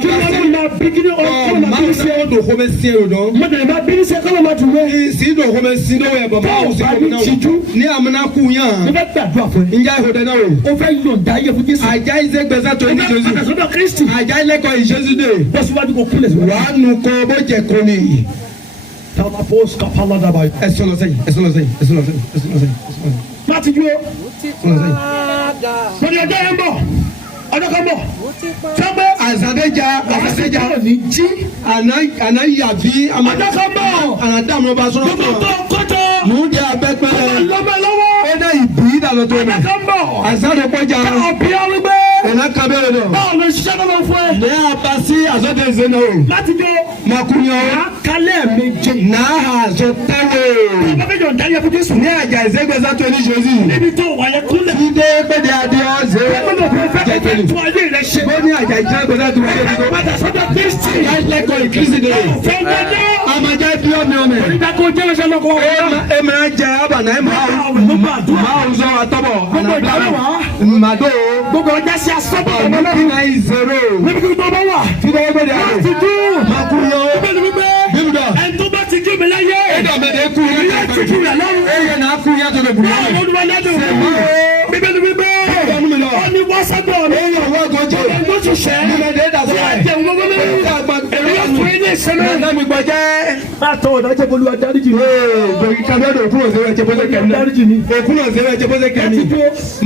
Kí wọ́n lè máa bí kí ni ọ̀rọ̀ máa bí ṣe. máa dọ̀ kó bẹ́ sí ẹ̀rọ dán. Mọ̀tẹ̀lẹ̀ máa bí ṣe kọ́lọ́ máa tún wẹ́. sí dọ̀ kó bẹ́ sí lọ́wọ́ ẹ̀ bọ̀ máa wù sí kó bẹ́ náà. ní amúná kú Mo yàn. fẹ́ gbàdúrà fún ẹ. njẹ́ ìhòòdè náà rò. O fẹ́ yọ̀ǹda ayé fún Jésù. àjà ìṣe gbèsè tó ní O fẹ́ Jésù. padà sọ́dọ̀ Kristi. àjà ilẹ̀kọ̀ ìṣesú dé. Bọ́ síwájú kò kúnlẹ̀ sí. wàá nù kọ́ bó jẹ kó ni. Tàbá post kapala daba yìí. ẹ sọlọ sẹ́yìn ẹ sọlọ sẹ́yìn ẹ sọlọ sẹ́yìn ẹ sọlọ sẹ́yìn ẹ sọlọ sẹ́yìn. Má ti dúró. sọlọ sẹ́yìn. Lórí ọjọ́ yẹn bọ̀. ọjọ́ kan bọ̀ sọ́gbẹ́ àzàdéjà ní jí àná yàbí ọjọ́ kan bọ̀ ànàdàmú ọba sọ́nà gbogbo tó kọ́tọ́ mú jẹ abẹ́pẹ́ lọ́mọ lọ́wọ́ ẹ̀dá ìbí ìdàlọ́ tó nà ọjọ́ kan bọ̀ àzàdéjà ọ̀bí ọ̀rùgbé ẹ̀nà kábẹ́rẹ́ lọ. báwo ló ṣiṣẹ́ lọ́wọ́ fún ẹ. ní abasi àzọ́dẹ̀ẹ́sẹ̀ náà o. láti jó makunyọ kálẹ̀ méje náà àzọ tẹ́wọ̀. bàbá méjì ọ̀dá yẹ fún Jésù. ní àjà ìṣègbèsà tó ní jòzì. níbi tó wáyé kúnlẹ̀. ìdè gbèdé adé ọ̀zẹ̀. gbọ́dọ̀ fẹ́ tó ayé rẹ ṣe. bó ní àjà ìṣègbèsà tó wáyé kúnlẹ̀. bàtà sọ́dọ̀ Kristi. lẹ́kọ̀ọ́ ìkírísì dè. fẹ́ńgọ́dọ̀. àmàjá bí ọ̀nà ọ̀nà. onídàkọ̀ jẹ́ ẹsẹ̀ lọ́kọ̀ ẹ máa jẹ abànà ẹ máa ń sọ àtọ́bọ̀. gbogbo ìdáwọ̀ wá. màdó. gbogbo ọjà sí asọ́bọ̀ kí náà yìí zero. níbi kí n tó bá wà. kí náà gbèdé adé. láti dún. makunyọ. bẹ́ẹ̀ni wípé bíbélà. ẹni tó bá ti jú mi láyé. ẹ̀dọ̀ mẹ́tẹ̀ kú yẹn. ilé ti jú rẹ̀ lọ́rùn. ẹ̀yẹ náà kú yẹn tó lè bùrọ̀. báwo ló wà lẹ́nu. bíbélì wípé ó ní wá sọ́dọ̀ mi. ẹ̀yẹ wọ́n gọ́jọ́. ẹni tó ti ṣẹ́. nílẹ̀ dà sọ́wọ́ ẹ̀. jẹun gbogbo lórí. èrè yóò fún yín ní ìsinmi. ẹ̀dá mi gbọ́ jẹ́. bàtọ̀ ọ̀dájẹ́ bolúwa dáríjì mi. bẹ̀rẹ̀ kábíyàdọ̀ òkú náà sẹ́wọ́ ẹ̀jẹ̀ bọ́sẹ̀ kẹ́mi. dáríjì mi. òkú náà sẹ́wọ́ ẹ̀jẹ̀ bọ́sẹ̀ kẹ́mi.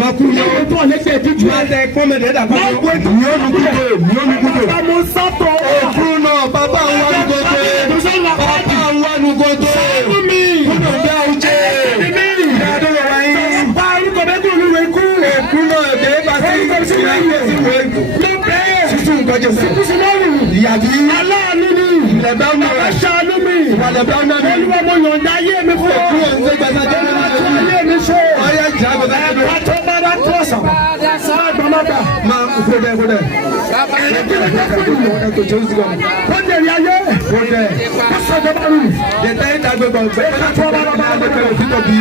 makunyọ. ó tó ọ̀lẹ́sẹ̀ díjú. máa tẹ pọ́nmẹ́dẹ́ dà kọ́. Bàbá sátọ̀. òkú náà bàbá ń wá nugodo. bàbá ń wá nugodo. kúndò dá oúnjẹ. ìdádó wà wáyé. Bá orúkọ bẹ́ẹ̀ kúrò lórí ikú. òkú náà dé bá sí ìyàgbé sí ìwé. sísun nǹkan jẹ sí. Kùsùn lọ́rùn. ìyàbí. Aláàánú ni. ìlẹ̀bẹ̀ ọ̀nà Bàbá rẹ̀. ṣàánú mi. ìwàlẹ̀bẹ̀ ọ̀nà mi. Olúwa mo yọ̀ǹda ayé mi fún ọ. òkú náà ń ṣe gbàgbà jẹ́ Olúwa tó ayé mi ṣe. ọ̀yá ìjà gbàgbà jẹ́ Ẹ̀ka tó bá dá tó ọ̀sán. Sáà gbọ́mọ́ta. máa kó dẹ́ kó dẹ́. Ó jẹ̀rì ayé. kó dẹ́. Ó sọ̀jọ̀ bá rù. dẹ̀tẹ̀ ìdàgbẹ́gbọ̀ bẹ́ẹ̀ náà tó bá bá dẹ̀tẹ̀ òfin tóbi.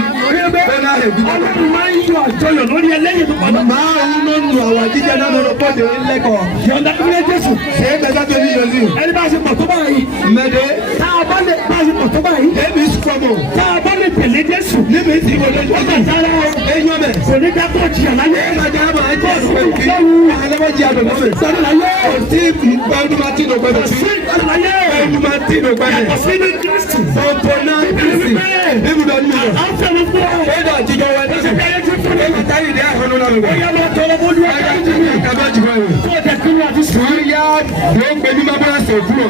bẹ́ẹ̀ náà lè bí. Ọlọ́run máa ń yọ àjọyọ̀ lórí ẹlẹ́yìn tó padà. máa ń nínú àwọn jíjẹ náà lọ́rọ̀ pọ̀jù lẹ́kọ̀ọ́. Yọ̀ǹda kí ló Jésù. ṣé gbẹ̀dá tó ní yọ̀sí. Ẹni bá ṣe pọ̀ tó báyìí. mẹ́dẹ́. Tá a bá lè bá ṣe pọ̀ tó báyìí. èmi sùkọ́mọ̀. Tá a bá lè tẹ̀lé Jésù. níbi tí mo lè Ó kà sára o. eyín ọmọ. Kò ní ká tó jìyà láyé. ẹ máa jẹ́ àmà ẹ̀jẹ̀ ìpèkì. alẹ́mọ̀jì àdùnnọ́mẹ̀. Sọ́dọ̀ láyé. kò sí ọdún máa tí ìdògbẹ́ bẹ̀ sí. Sí ìgbàlù láyé. ọdún máa tí ìdògbẹ́ bẹ̀. Kò sí ní Kristi. ọ̀pọ̀ náà kìrìsì. níbi ìdọ̀ nínú. À ń fẹ́mi fún ọ. ẹ̀dọ̀ àtijọ́ wa ẹ̀dọ̀ Ṣé bí ayé ti fún mi? táyì dé àhọ́nú náà lọ. Ọ̀yá máa tọrọ bó dúró dáríjì mi. kábíyàjì báyìí. Tó o tẹ̀ kí ni àti sùn. Sùúrìyá ló ń gbé mímá bọ́lá sí òkú náà.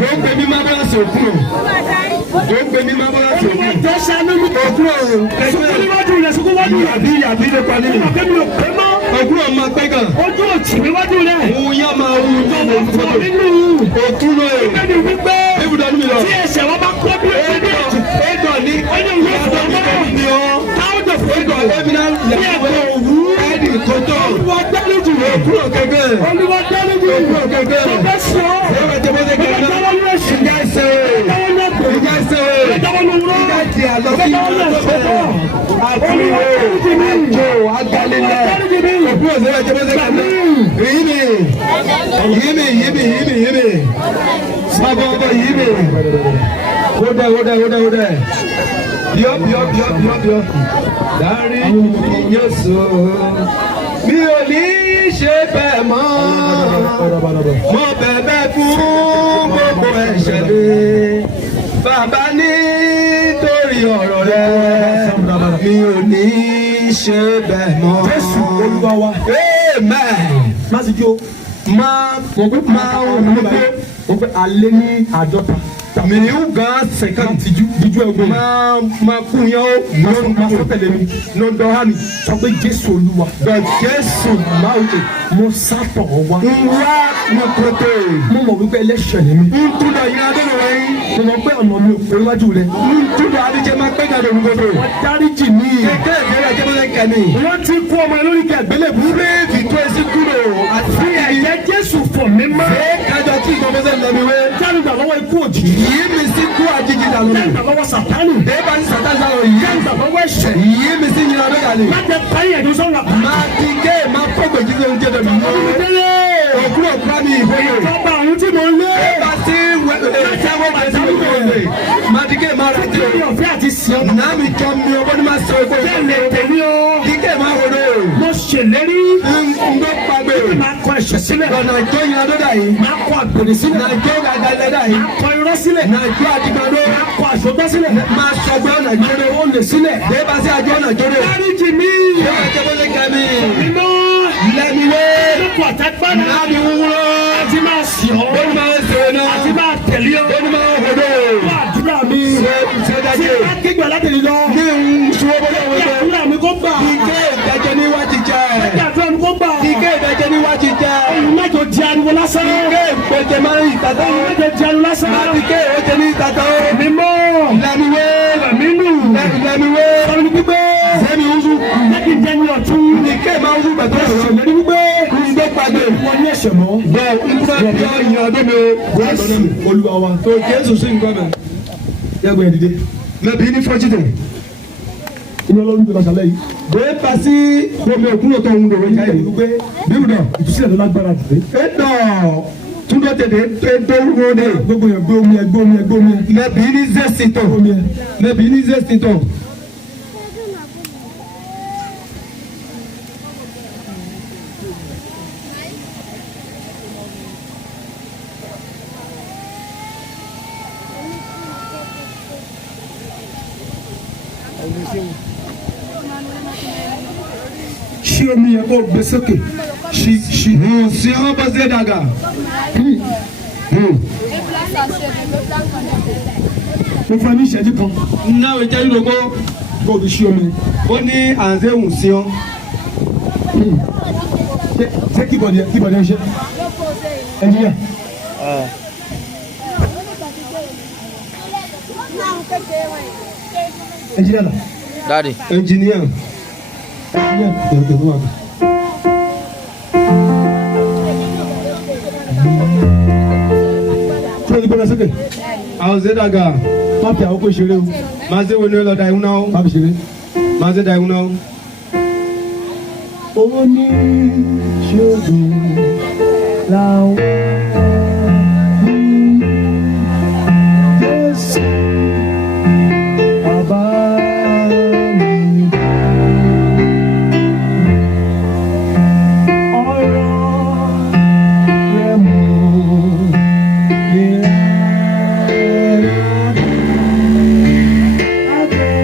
Ló ń gbé mímá bọ́lá sí òkú náà. Ló ń gbé mímá bọ́lá sí òkú náà. Jọ́ ṣàánú mi. Òkú náà o. Sùkú níwájú rẹ̀ sùkú wájú rẹ̀. Yàbí ló pa nínú. Àbẹ́mi ò pé mọ́. Òkú náà máa pẹ́ gan. Ojú òtì níwájú rẹ̀. Òun yá máa wú tó wọ́n Fún fọ́tò. nínú. Òkú náà o. Bẹ́ẹ̀ni wípé. Ibùdó ọdún mi lọ. Tí ẹsẹ̀ wọn bá kọ́ bí ẹgbẹ́ bí ẹ̀jẹ̀. Ẹ̀dọ̀ ní. Ẹni ìwé ìfọ̀ mọ́. Ní ọ. Táwùjọ fún Ẹ̀dọ̀ ìgbà. ẹ̀mí náà lẹ̀ òwú. Ẹ̀dì kòtò. Olúwa dáríjì mi. Òkú náà gẹ́gẹ́. Olúwa dáríjì mi. Òkú náà gẹ́gẹ́. Mo fẹ́ sọ. Ẹ̀rọ ìjẹ́bọ́sẹ̀ Mo fẹ́ gẹ́gẹ́. dáwọ́ ní ẹ̀sìn. Ìjà ẹsẹ̀ o. Dáwọ́ ní ọ̀pọ̀. Ìjà ẹsẹ̀ o. Mo fẹ́ dáwọ́ ní òwúrọ̀. Ìjà ti àlọ́ Mo sí fẹ́ dáwọ́ ní ẹ̀sọ́. Olúwa dáríjì mi. àjò agalilẹ̀. Dáríjì mi. Òkú ọ̀sẹ̀ rẹ̀ jẹ́bọ́sẹ̀ gẹ́gẹ́. Yìí mi. Sábọ̀ ọbọ̀ yìí mi. Wódẹ̀. Bíọ́. Dárí Jésù. Mi ò ní ṣe bẹ́ẹ̀ mọ́. Mo bẹ̀bẹ̀ fún gbogbo ẹ̀ṣẹ̀ mi. Bàbá nítorí ọ̀rọ̀ rẹ̀. Mi ò ní ṣe bẹ́ẹ̀ mọ́. Jésù Olúwa wa. Amen. Má sì jó. Máa Mo fẹ́ alẹ́ ní àádọ́ta. mìíràn gan sẹ̀kàn Tìjú jíjú ẹgbẹ́. máa kú yẹn ó Máa fọ́ tẹ̀lé mi. lọ́dọ̀ hàn mí. Sọ pé Jésù Olúwa. Bẹ́ẹ̀ Jésù máa ń lè. Mo sátọ̀ ọ wá. Nwa ní kótó. Mo mọ̀ wípé ẹlẹ́ṣẹ̀ ni mí. Ntúndọ̀ yín adọ́nà wáyé. Mo mọ̀ pé ọ̀nà mi ò pé wájú rẹ̀. Ntúndọ̀ adíjẹ́ máa pẹ́ gàdọ̀ ní kótó. Wọ́n dáríjì mí. Kékeré ìgbéra jẹ́ bọ́lá kẹ́mi. Wọ́n ti kú ọmọ lórí kí àgbélébùú. Bíréèkì tó ẹsí kúrò. Àti Ẹ̀jẹ̀ Jésù fọ̀ mí mọ́. kájọ tí ìgbọ̀nmọ́sẹ̀ ń lọ mi wé. Jáde gbà lọ́wọ́ ikú òjijì. Yìí mi sí kú àjíjì dànù. Jáde gbà lọ́wọ́ Sàtánì. Dèbà ní sàtàsà lọ yìí. Jáde gbà lọ́wọ́ ẹ̀ṣẹ̀. Yìí mi sí yìnyín adó gàlè. Má jẹ́ káyé ẹ̀dùn sọ̀rọ̀. Máa ti gé máa fọ́gbẹ̀ jíjẹ oúnjẹ dẹ̀ mọ́. Délé. Òkúrò kúrá ní ìfọ́yè. Ìjọba àwọn tí mo lé. Dèbà sí wẹ́wẹ́ máa ti gé máa rántí o. Ní ọ̀fẹ́ àti sìn ọ́. Nàá mi kọ́ mi ọgbọ́n ní máa sọ ẹgbẹ́ Bẹ́ẹ̀ lè tẹ̀lé o. kíkẹ́ máa wọlé o. Mo ṣèlérí. Ńgbọ́ pàgbé. Máa kọ ẹ̀ṣẹ̀ sílẹ̀. Lọ́nà ìjọ yẹn adódà yìí. Máa kọ àgbèrè sílẹ̀. Nàìjọ́ gàgàlẹ́dà yìí. Máa kọ irọ́ sílẹ̀. Nàìjọ́ àdìgbàdo. Máa kọ àṣọgbọ́ sílẹ̀. Máa sọgbọ́n Máa Nàìjọ́. lè wọ́n lè sílẹ̀. Dèbà sí àjọ Nàìjọ́ rẹ̀. Dáríjì mí. Yóò jẹ́ bọ́lé kẹ́mi. Mímọ́. lẹ́miwé. Lóko àtàgbára. Láti wúwo. Àti máa sì ọ́. Ó ní máa ń ṣe náà. Àti máa tẹ̀lé ọ́. Ó ní máa ń hodó. Wọ́n àdúrà mi. Ṣé dájú? Ṣé bá kégbà látẹ̀lé lọ? Ní ìṣòwò bọ́lá Kí wọlé. àdúrà mi kó gbà. Ike ìdájọ́ níwájú jẹ́. Kí àdúrà mi kó gbà. Ike ìdájọ́ níwájú jẹ́. Olùmọ̀jọ di ariwo lásán. Ike ìgbẹ́jẹ́ máa ń ìtàtà. Olùmọ̀jọ di ariwo lásán. Láti ké ìwọ́jẹ́ ní ìtàtà. Mímọ́. Lẹ́miwé. Mínú. Lẹ́miwé. Sọ̀rọ̀ ní pípé. Sẹ́mi ń sùn. Lẹ́kì jẹ́ ní ọ̀tún. Ike máa ń sùn pẹ̀tọ́ ìrọ̀. Ṣèlérí ní pípé. Kúndé pàdé. Wọ́n ní ẹ̀ṣẹ̀ mọ́. Bẹ́ẹ̀ ìkúrẹ́ ìyá ìyá ọdún mi o. Olúwa wa. Tó Jésù sí nǹkan mẹ́. Yàgbọ́ ẹ̀ dìde. Lẹ́bi ní fọ́jìtì. Inú ọlọ́run gbé lọ́sàlẹ̀ yìí. Bẹ́ẹ̀ pa sí omi òkun lọ́tọ̀ ohun lòwe jáde. Wípé bíbù náà ìtúsílẹ̀ ló lágbára jù dé. Ẹ̀dọ̀ túndọ̀ tẹ̀lé ẹ̀dọ̀ de. Gbogbo yẹn gbé omi ẹ gbé omi ẹ gbé omi ẹ. Lẹ́bi ní zẹ́sítọ̀. Omi ẹ. Lẹ́bi ní zẹ́sítọ̀. Ṣí omi yẹn kó gbé sókè. Ṣí. Sí ọ́n bá ṣe dàgà. Mo fún ẹ ní ìṣẹ́jú kan. Náà ìjẹ́ yìí lóko. Kó o fi ṣí omi. Ó ní àǹzéhùn sí ọ́n. Ṣé kíbọ̀dì ẹ ṣe? Ẹnjíníà. Ẹnjíníà là. Daddy. Ẹnjìníà. Ẹnjíníà tẹ̀lé wà bẹ̀. Ṣé o ti gbọ́dọ̀ sókè? Àwọn ṣe dàgà. Má fi àkókò ṣeré o. Máa ṣe wo ni ó lọ da ìhun náà. Má fi ṣeré. Máa ṣe da ìhun náà. Owó ní ṣògùn làwọn Jésù bàbá mi. Ọ̀rọ̀ rẹ̀ mú ìlànà abẹ́.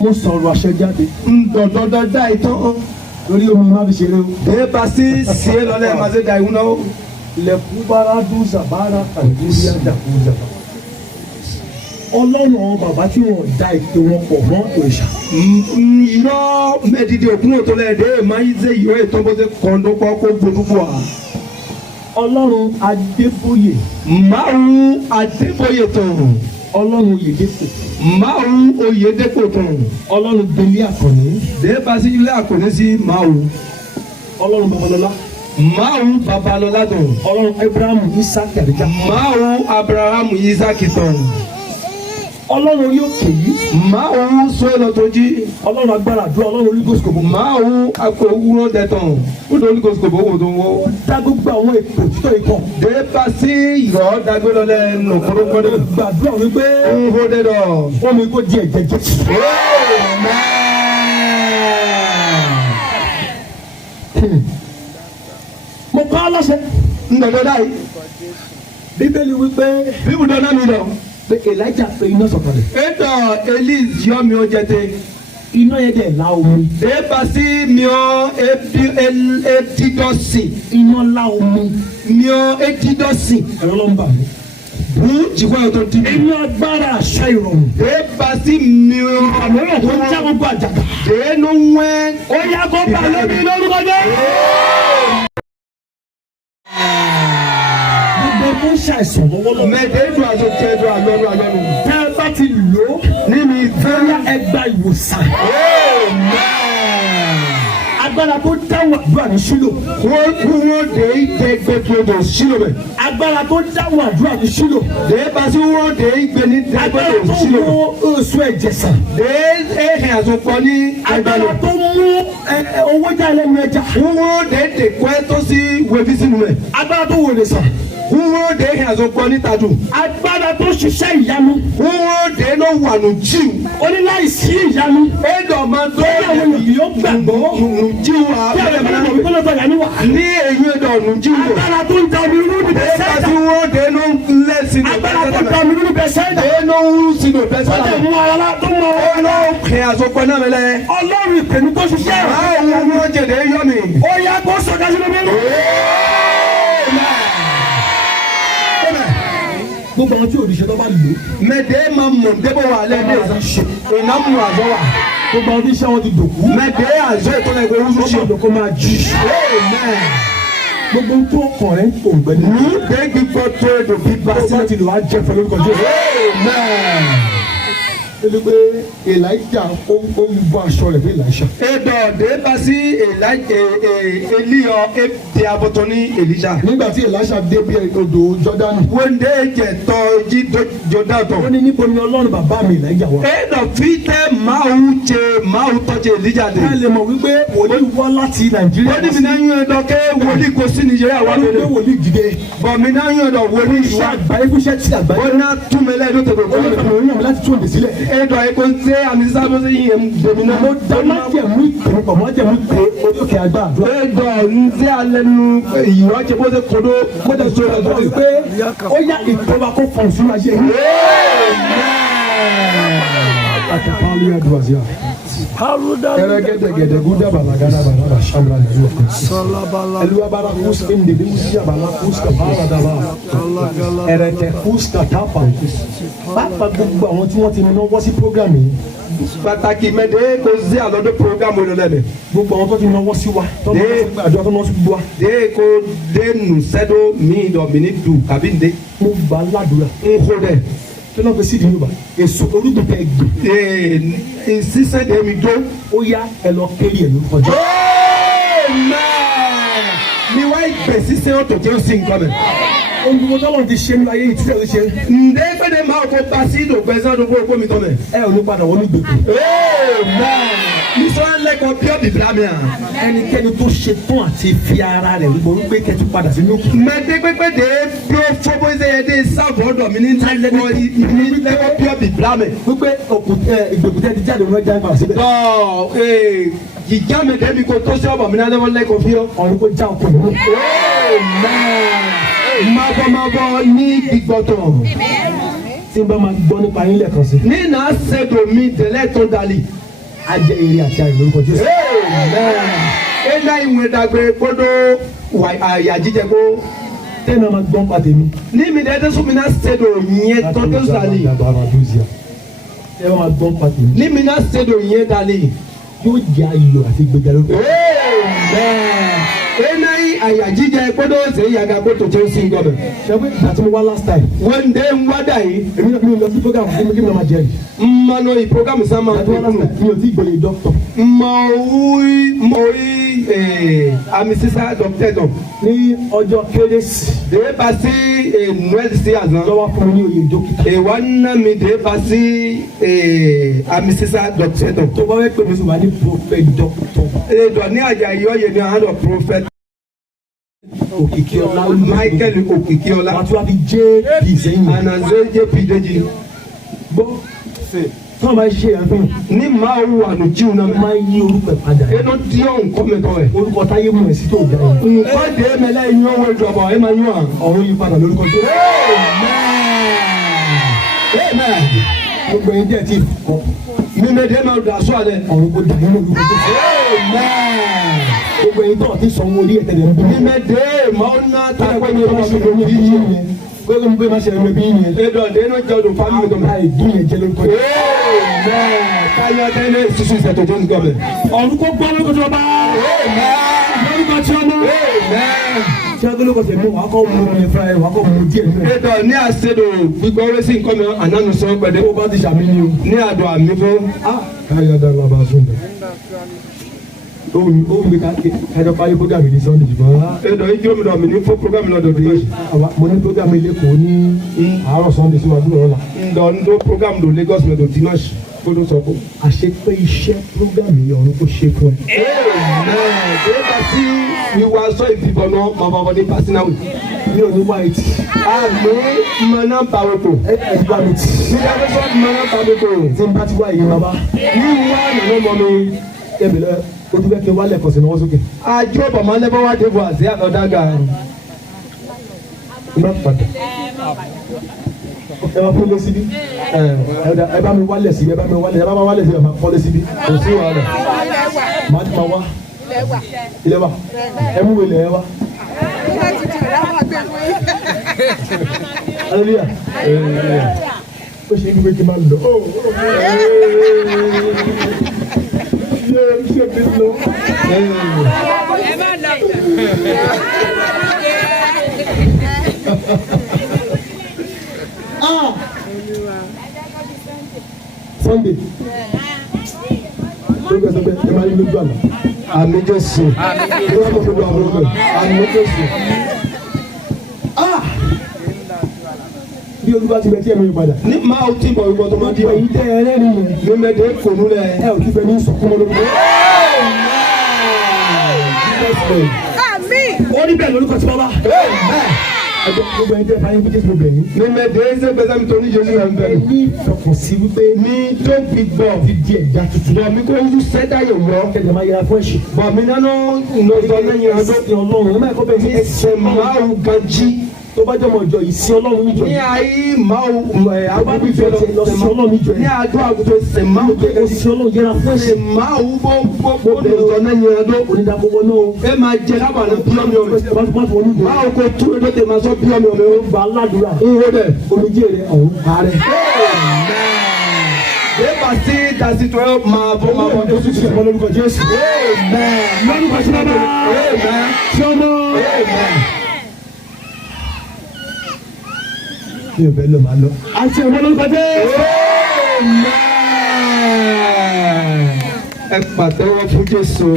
mo sọ̀rọ̀ àṣẹ jáde ndọ̀dọ̀dọ̀dá ìtàn lórí omi má fi ṣeré o. dé pasi sie lọ́lẹ̀ máa ṣe da ìhun náà. ilẹ̀kùn bára dún sàbára kàlùkùrí àjàkú jàpá. ọlọ́run àwọn bàbá tí wọ́n da ìpè wọn pọ̀ mọ́ òòṣà. irọ́ mẹ́tìdì òkun òtò lẹ́ẹ̀dẹ́ máa ń ṣe ìrọ̀ ètò bó ṣe kọ́ńdọ́pọ̀ kó gbódúgbò à. ọlọ́run adébóyè. máwù adébóyè tán. ọlọ́run oyèdèpò. máwù oyèdèpò tán. ọlọ́run délé àkànní. dé pasi ilé àkànní sí máwù. ọlọ́run babalọ́lá. máwù babalọ́lá tán. ọlọ́run abrahamu isaki àdìjà. máwù abrahamu isaki tán. ọlọ́run orí òkè yìí. máwù sọ́yìnà tó jí. ọlọ́run agbára àdúrà ọlọ́run holygost kòbó. máwù akọ̀wúrọ̀ dẹ̀tàn. ó dé holygost kòbó wò tó wọ́. dá gbogbo àwọn ètò títọ́ ikọ̀. dé pasi ìrọ̀ dagbélọ́lẹ̀ nù kúrúkúrú. gbàdúrà wípé. ń hó dé dọ̀. wọ́n mi kó di ẹ̀jẹ̀ jésù. mo kọ́ ọ lọ́sẹ̀. ndọ̀dọ̀ dáì. bíbélì wípé. bíbù dọ́nà mi lọ. pé elijah pé iná sọ̀kalẹ̀. ètò elise yọ mi ó jẹte. iná yẹn dẹ̀ la omi. débàsí miọ etidọsi. iná la omi. miọ etidọsi. ẹ̀rọ ló ń bà mí. bú jìkọ́ yóò tó di. iná agbára àṣà ìrọ̀rùn. débàsí miọ. àmọ́ràn tó ń já gbogbo àjàgà. dénú wẹ́. ó yá kó bá lómi lórúkọ jẹ́. gbogbo tó ń ṣàìsàn lọ́wọ́lọ́wọ́. mẹ́tẹ́ẹ̀dù àtòkẹ́dù àlọ́nu àlọ́nu. tẹ́ ẹ bá ti lò ó. nínú bóyá ẹ gba ìwòsàn. agbára tó dáhùn àdúrà ní sílò. wọ́n kú wọ́n dé ìdẹ́gbẹ́gbẹ́dọ̀ sílò bẹ̀. agbára tó dáhùn àdúrà ní sílò. débàsí wọ́n dé ìgbẹ́ni agbára dẹ́gbẹ́dọ̀ tó sílò mú bẹ̀. oṣù ẹ̀jẹ̀ sàn. dé ẹ̀hìn àtòkọ́ ní agbára ẹgbẹ́lẹ̀. tó mú owó já ẹlẹ́nu ẹja. wọ́n dé dèkọ́ ẹ tó sí wẹ́bí sínú rẹ̀. agbára tó wòlé sàn. wọ́n dé ẹ̀hìn àtòkọ́ ní tàdù. agbára tó ṣiṣẹ́ ìyanu. wọ́n dé ló wà nù jíù. oníláìsí ìyanu. ẹ̀dọ̀ máa tó bóyá àwọn ènìyàn yóò gbàgbọ́. nù jíù wà. bí àwọn ènìyàn yóò gbàgbọ́ lọ́tọ̀ ìyanu wà. ní èyí ẹ̀dọ̀ nù jíù wò. agbára tó ń da omi rú ní débàsí bẹ́sẹ̀dà. wọ́n dé ló lẹ́sìn agbára tó ń da omi rú ní bẹ́sẹ̀dà. dé ló ń sinú tó bẹ́sẹ̀ tẹ̀ mú ara tó mọ ẹ̀hìn àtòkọ́ náà mẹ́lẹ́. ọlọ́run ìpèmí tó ṣiṣẹ́. báwo wọ́n jẹ̀dẹ̀ yọ mi. ó yá kó sọ̀dá sínú mi. gbogbo àwọn tí òrìṣẹ́ tó bá lò. mẹ́tẹ́ máa mọ̀ débò wà lẹ́dẹ̀ ìná mú àzọ wà. gbogbo àwọn tí iṣẹ́ wọn ti dòkú. mẹ́tẹ́ àzọ ètò ẹgbẹ́ orúkọ gbogbo àdókò máa jí. gbogbo tó ọkàn rẹ̀ ń tò gbẹ ní. bẹ́ẹ̀gì gbọ́ tó ètò bí bá bá sílẹ̀ ti lò wá jẹ́ fẹ́ lórúkọ jẹ́. ẹni pé elijah ó ń bọ́ aṣọ rẹ̀ bí elisha. ẹ̀dọ̀ débà sí elíyọ ètè abọ́tọ̀ ní elisa. nígbà tí elisha dé bí odò jọdani. wọ́ndé jẹ̀tọ̀ jí jọdá tọ̀. ó ní níbo ni ọlọ́run bàbá mi elijah wà. ẹ̀dọ̀ fitẹ́ máa tọ́jú elija dé. ẹ lè mọ̀ wípé wòlíì wá láti nàìjíríà. wọ́n ní mi náà yún ẹ̀dọ̀ kẹ́ wòlíì kò sí nìyẹn àwọn wọ́n ní pé wòlíì dìde. bọ̀ mi náà yún ẹ̀dọ̀ wòlíì iṣẹ́ wá. àgbáyé fúnṣẹ́ tí àgbáyé. wọ́n ná túnmẹ̀lẹ́ ẹ̀dọ̀ tẹ̀lé ó lè fẹ́ mi yàn mí láti tún òde sílẹ̀. ẹ̀dọ̀ ẹ̀kọ́ ń tẹ́ àmì sábà sí yẹn gbẹ̀mí mo dá májẹ̀mú ìpè pọ̀ májẹ̀mú ìpè orí òkè àgbà àdúrà. ẹ̀dọ̀ ń tẹ́ alẹ́ nu ìwà jẹ́ bó ṣe kodo mo dẹ̀ sọ ẹ̀dọ́ wípé ó yá ìjọba kó fọ̀n sínú ayé yìí. àtàkàlù àdúrà sí à. ẹrẹgẹdẹgẹdẹ gúdà balagada balaba sàmúlà nìyí wà. ẹlúwa bára kúskì ndèdè musi àbálá kúskà bára dàbà ẹrẹtẹ kúskà tápà pápá gbogbo àwọn tí wọ́n ti náwó sí programme yìí. pàtàkì mẹ́tẹ́ kò sí àlọ́dún programme wọn lẹ́nu. gbogbo àwọn tó ti náwó sí wa tó náwó sí wa. de ko de nu sẹ́dọ̀ mi dọ̀ mi ni du kàbí ndé. mo gbà ládùúrà. n kò dẹ̀. kí ló ń fi sídìí yorùbá èso orúkọ tẹ gbè. sísẹ́ de mi dó. ó yá ẹ lọ kéré ẹ lórúkọ jẹ. ni wàá gbè sísẹ́ ọ̀tọ̀ jẹ́ òsì nǹkan mẹ́. ohun gbogbo tọ́lọ́run ti ṣe ní ayé yìí títẹ̀ ló ṣe. ǹdẹ́ gbẹ́dẹ́ máa kó pasi ìdò gbẹ́sẹ̀ ọdún fún òpó mi tọ́ mẹ́. ẹ ò ní padà wọnú gbèkú. nisɔn lẹkọọ pure bibira mi a. ẹnikẹ́ni tó ṣe tán àti fi ara rẹ̀ rúbọ wípé kẹ́tù padà sínú òkú. mẹdẹgbẹgbẹ de pure fọbọsẹ yẹ de sáfọ dọ mi ní lẹkọọ pure bibira mi. wípé ìgbèkùtẹ́ ti jáde wọn já ìpàdé síbẹ̀. jíjà mi dẹ́bi ko tó sọ́ọ̀bọ̀ mi náà lẹ́wọ́ lẹ́kọ̀ọ́ fi yọ. ọ̀run kò já ọkọ̀ nínú. mabọ ní gbígbọ́tọ̀. tí n bá máa gbọ́ nípa yín lẹ́ẹ̀kan sí. Nina said to me the letter dali. A jẹ́ eré àti ayọ̀ lórúkọ Jésù. Ena ìwé dàgbé gbọ́dọ̀ àyà jíjẹ kó. Tẹ́lẹ̀ máa gbọ́ pa tèmi. Ní mi dẹ́tẹ́ sún mi náà said to yẹn tọ́jú dali. Tẹ́lẹ̀ máa gbọ́ pa tèmi. Ní mi náà said to yẹn dali. Yóò jẹ́ ayọ̀ àti ìgbéga lórúkọ. Ena àyà jíjẹ gbọ́dọ̀ ṣe yàgà gbọ́dọ̀ tó sí gbọ́dọ̀. Ṣé àti mo wá last time. One day ń wá dà yìí. Èmi náà mi lọ sí program fún mi kí mi máa jẹ́ yìí. Mmanu yìí program sáma. Àti wọ́n last time mi ò tí ì gbòye doctor. Mọ̀ọ́yì àmì sísá dọ̀kítẹ́tọ̀. Ní ọjọ́ kérésì. Dèé bá sí Noël sí àzán. Lọ́wọ́ fún mi ní oyè dókítà. Èèwà nná mi dèé bá sí àmì sísá dọ̀kítẹ́tọ̀. Tó bá wẹ́ pè mí sọ wà ní prophet doctor. Èdò ní àjà ìyọ́yè ní àádọ́ prophet. Òkìkíọlá Michael Òkìkíọlá. Wàá tún wá fi JP sẹ́yìn. Ànàzé JP Déjì. Gbọ́ tí wọ́n bá ṣe ẹ̀fín. Ní máa wù ànújíw náà. Máa yí orúkọ ẹ̀ padà. Ẹnu díọ̀ nǹkan mẹ́tọ́ ẹ̀. Orúkọ táyé mú ẹ̀ sí tó dá yẹn. Nǹkan dé mẹ́lẹ́ inú owó ìjọba ẹ̀ máa yún à. Ọ̀run yí padà lórúkọ tó. Amen. Gbogbo ẹ̀yin díẹ̀ tí kọ́. Mímẹ́dé máa dà sọ́ àlẹ́. Ọ̀run kò dà yín lórúkọ tó. Gbogbo ẹ̀yin tó ti sọ wọn orí ẹ̀tẹ̀lẹ̀ ń bí. Mímẹ́dé máa ń ná Tàbí ẹni tó bá ṣe lórí bí yẹn. Gbogbo ẹni tó bá ṣe lórí bí yẹn. Ẹ̀dọ̀ dénú jẹ́ odò fámìlì tó máa. Àìdún yẹn jẹ́ lórúkọ tó. Káyọ̀ tẹ́lẹ̀ sísun ìṣètò tó ń gbọ́ bẹ̀. Ọ̀run kò gbọ́ lórúkọ tó bá. Lórúkọ tí ọmọ. Tí a gbọ́dọ̀ kọsẹ̀ mú wàá kọ́ mú mi fúnra ẹ̀ wàá kọ́ mú díẹ̀ nínú ẹ̀. Ẹ̀dọ̀ ní àṣẹdò gbígbọ́ orí sí nǹkan mi ànánu sọ pẹ̀lú. Ó bá ti ṣàmì ni o. Ní àdó àmì fún. Káyọ̀ dá lọ́ba sóńdà. Ó wù mí kájọ parí program ní Sunday ṣùgbọ́n. Ẹ̀dọ̀ yìí kí mi ní fún program lọ́dọ̀ tó yẹ. Mo ní program Lẹ́kọ̀ọ́ ní àárọ̀ Sunday síwájú lọ́la. Ǹdọ̀ ń dó program lò Lagos mẹ́tò Dimash kó tó sọ fún. Àṣepé iṣẹ́ program yìí ọ̀run kò ṣe fún ẹ. Ṣé bá sí wíwá sọ ìfìbọn náà mọ̀ bọ̀ ní personal way. Mi ò ní white. Àmì mọ̀nà pàrọ̀tò. Ẹ gbà mí tì. Nígbà tó sọ mọ̀nà pàrọ̀tò. Tí n bá ti wá ìyẹn bàbá. Wíwá nànú mọ́ mi. Ẹ̀bẹ̀ lọ ojú bẹ́ẹ̀ kí n wálẹ̀ kọ̀sẹ̀ náwó sókè. Àjọ bàmá lẹ́bọ̀ wá dé bọ̀ àti àkọ́dága. Má padà. Ẹ máa fún lé síbí. Ẹ bá mi wálẹ̀ síbí. Ẹ bá mi wálẹ̀ síbí. Ẹ máa kọ́lé síbí. Kò sí wàhálà. Màá ti máa wá. Ilé wa. Ẹ mú wèlé ẹ wá. Hallelujah. Ó ṣe é gbé kí n máa lọ. Ṣé mi lọ? Ẹ má lọ. Sunday. Lórí ẹsẹ̀ bẹ́ẹ̀ ẹ máa rí lójú àná. Àmì Jésù. Ẹ wá mọ̀ lójú àwọn ọmọ rẹ̀. Àmì Jésù. Bí olúwa ti bẹ tí ẹ mi padà. Ní máa ó tí bọ̀ ìwọ tó máa di Èyí tẹ ẹ rẹ́rìn yẹn. Mímẹ́dé kò nú lẹ̀. Ẹ ò ti fẹ́ ní sọkúnmọ́ lórí. Ó ní bẹ́ẹ̀ lórúkọ tí bàbá. Ẹjọ́ gbogbo ẹni tẹ́ fáyé bí Jésù bẹ̀ yín. Mímẹ́dé ṣe gbèsè mi tó ní Jésù rẹ̀ ń bẹ̀rù. Ní ìfọkànsí wípé Mi tó fi gbọ̀. fi di ẹ̀dá tuntun. Bọ̀ mi kò ń sẹ́dá yẹ̀ wọ́. Kẹ̀kẹ́ máa yẹra fún ẹ̀ṣin. Bọ̀ mi nánú ìlọsọ lẹ́yìn ọdún. Ẹ̀sìn Ọlọ́run. Ẹ máa kọ́ bẹ́ẹ̀ ní Ẹsẹ̀ máa ń ga jí. tó bá jọmọ ìjọ yìí sí Ọlọ́run níjọ Ní yìí. ayé máa agbábífẹ́ lọ sí Ọlọ́run níjọ ní yìí. àjọ àgùntàn ẹsẹ̀ máa ń Ó sì sí Ọlọ́run yẹra fún ṣe ẹ̀ṣẹ̀. máa ń gbogbo lọ́sọ lẹ́yìn ọdún. Onídàgbọ́wọ́ náà. Ẹ máa jẹ lábàánú bíọ́mì ọ̀mẹ́. Bá tó wọnú ìjọ. Báwo kò tún ẹjọ́ tẹ̀ máa sọ bíọ́mì ọ̀mẹ́ o. Gba aládùúrà. Ìwé dẹ̀. Omijé rẹ̀ ọ̀hún parẹ́. Dèbà sí dasitọ̀ ẹ máa bọ̀ máa bọ̀. Oṣù tí ìfọ̀ lórúkọ Jésù. Lórúkọ sí bàbá. Sí ọmọ. Mi ò fẹ́ lọ máa lọ. Àti ọmọ lórúkọ Jésù. Ẹ pàtẹ́wọ́ fún Jésù.